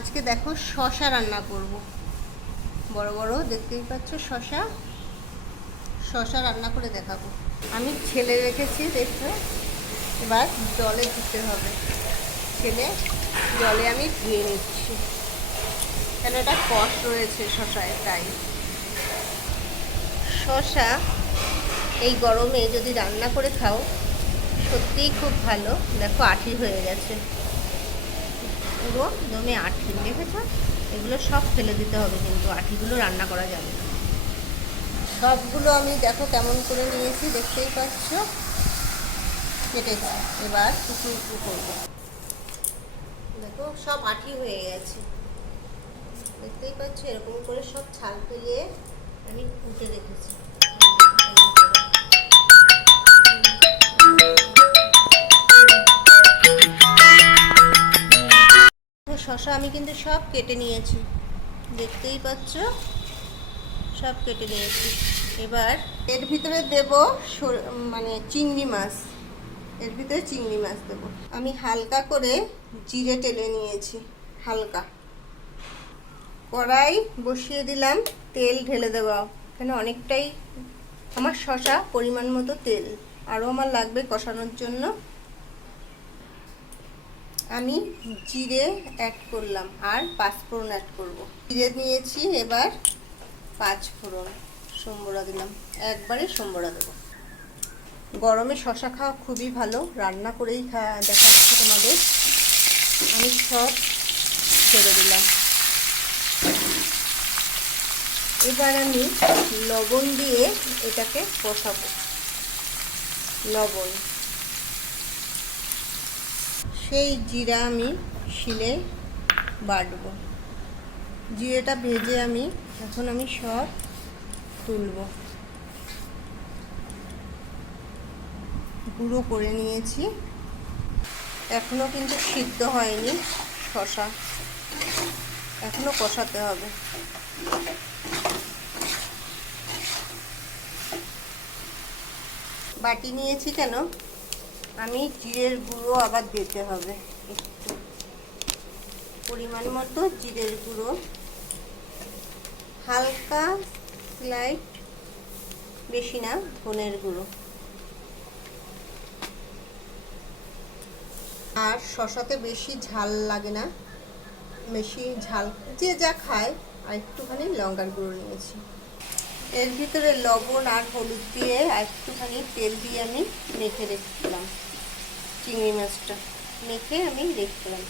আজকে দেখো শশা রান্না করব। বড় বড়, দেখতেই পাচ্ছ শশা। শশা রান্না করে দেখাবো। আমি ছেলে রেখেছি দেখতে এবার জলে দিতে হবে। ছেলে, জলে আমি ধুয়ে নিচ্ছি। কেন এটা কষ রয়েছে শশায়, তাই। শশা এই গরমে যদি রান্না করে খাও, সত্যিই খুব ভালো। দেখো আঠি হয়ে গেছে। পুরো দমে আঠি দেখেছ এগুলো সব ফেলে দিতে হবে কিন্তু, আঠিগুলো রান্না করা যাবে না। সবগুলো আমি দেখো কেমন করে নিয়েছি, দেখতেই পাচ্ছ। কেটেছি, এবার টুকরো টুকরো করব। দেখো, সব আঠি হয়ে গেছে। দেখতেই পাচ্ছ, এরকম করে সব ছাল ফেলে আমি কুটে রেখেছি। শশা আমি কিন্তু সব কেটে নিয়েছি। দেখতেই পাচ্ছ? সব কেটে নিয়েছি। এবার এর ভিতরে দেব মানে চিংড়ি মাছ। এর ভিতরে চিংড়ি মাছ দেবো। আমি হালকা করে জিরে টেলে নিয়েছি, হালকা। কড়াই বসিয়ে দিলাম, তেল ঢেলে দেওয়া। কেন অনেকটাই আমার শশা পরিমাণ মতো তেল। আরও আমার লাগবে কষানোর জন্য। আমি জিরে অ্যাড করলাম আর পাঁচফোড়ন অ্যাড করব। জিরে নিয়েছি এবার পাঁচফোড়ন সম্বরা দিলাম। একবারে সম্বরা দেবো। গরমে শশা খাওয়া খুবই ভালো। রান্না করেই খাওয়া দেখাচ্ছি তোমাদের। আমি সব ছেড়ে দিলাম। এবার আমি লবণ দিয়ে এটাকে কষাবো। লবণ। সেই জিরা আমি শিলে বাটব। জিরেটা ভেজে আমি এখন আমি সব তুলব। গুঁড়ো করে নিয়েছি। এখনও কিন্তু সিদ্ধ হয়নি শশা এখনও কষাতে হবে। বাটি নিয়েছি কেন? আমি জিরের গুঁড়ো আবার দিতে হবে একটু। পরিমাণ মতো জিরের গুঁড়ো। হালকা লাইট বেশি না, ধনের গুঁড়ো। আর শশাতে বেশি ঝাল লাগে না। বেশি ঝাল, যে যা খায়, আর একটুখানি লঙ্কার গুঁড়ো নিয়েছি। এর ভিতরে লবণ আর হলুদ দিয়ে একটুখানি তেল দিয়ে আমি মেখে রেখেছিলাম। চিংড়ি মাছটা মেখে আমি রেখেছিলাম।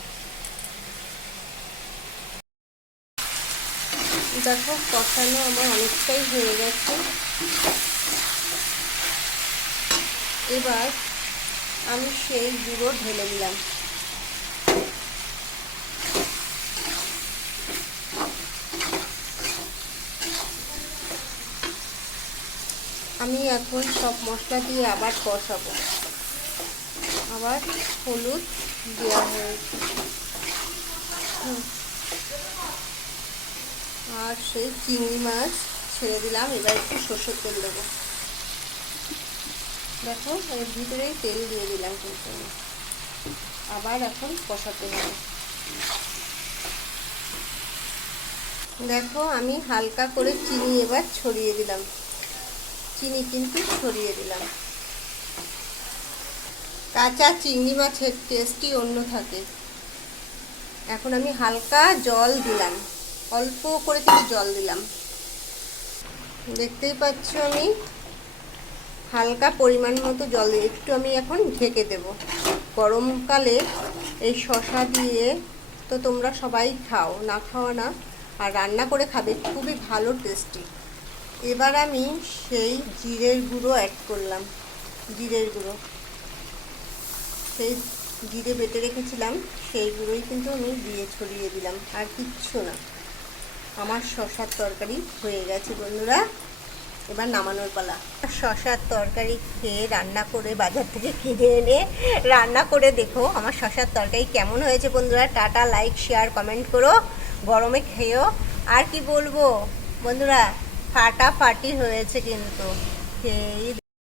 দেখো, কষানো আমার অনেকটাই হয়ে গেছে। এবার আমি সেই গুঁড়ো ঢেলে দিলাম। আমি এখন সব মশলা দিয়ে আবার কষাবো। আবার হলুদ দেওয়া হয়েছে। আর সেই চিংড়ি মাছ ছেড়ে দিলাম, এবার একটু সর্ষের তেল দেবো। দেখো, এর ভিতরেই তেল দিয়ে দিলাম কিন্তু আবার এখন কষাতে হবে। দেখো, আমি হালকা করে চিনি এবার ছড়িয়ে দিলাম। চিনি কিন্তু ছড়িয়ে দিলাম। কাঁচা চিংড়ি মাছের টেস্টই অন্য থাকে। এখন আমি হালকা জল দিলাম। অল্প করে কিন্তু জল দিলাম। দেখতেই পাচ্ছ আমি হালকা পরিমাণ মতো জল একটু আমি এখন ঢেকে দেব। গরমকালে এই শশা দিয়ে তো তোমরা সবাই খাও, না খাওয়া না, আর রান্না করে খাবে, খুবই ভালো টেস্টি। এবার আমি সেই জিরের গুঁড়ো অ্যাড করলাম, জিরের গুঁড়ো। সেই জিরে বেটে রেখেছিলাম, সেই গুঁড়োই কিন্তু আমি দিয়ে ছড়িয়ে দিলাম, আর কিচ্ছু না। আমার শশার তরকারি হয়ে গেছে বন্ধুরা। এবার নামানোর পালা। শশার তরকারি খেয়ে, রান্না করে, বাজার থেকে কিনে এনে রান্না করে দেখো, আমার শশার তরকারি কেমন হয়েছে বন্ধুরা। টাটা লাইক শেয়ার কমেন্ট করো। গরমে খেয়েও। আর কি বলব? বন্ধুরা ফাটাফাটি হয়েছে কিন্তু খেয়েই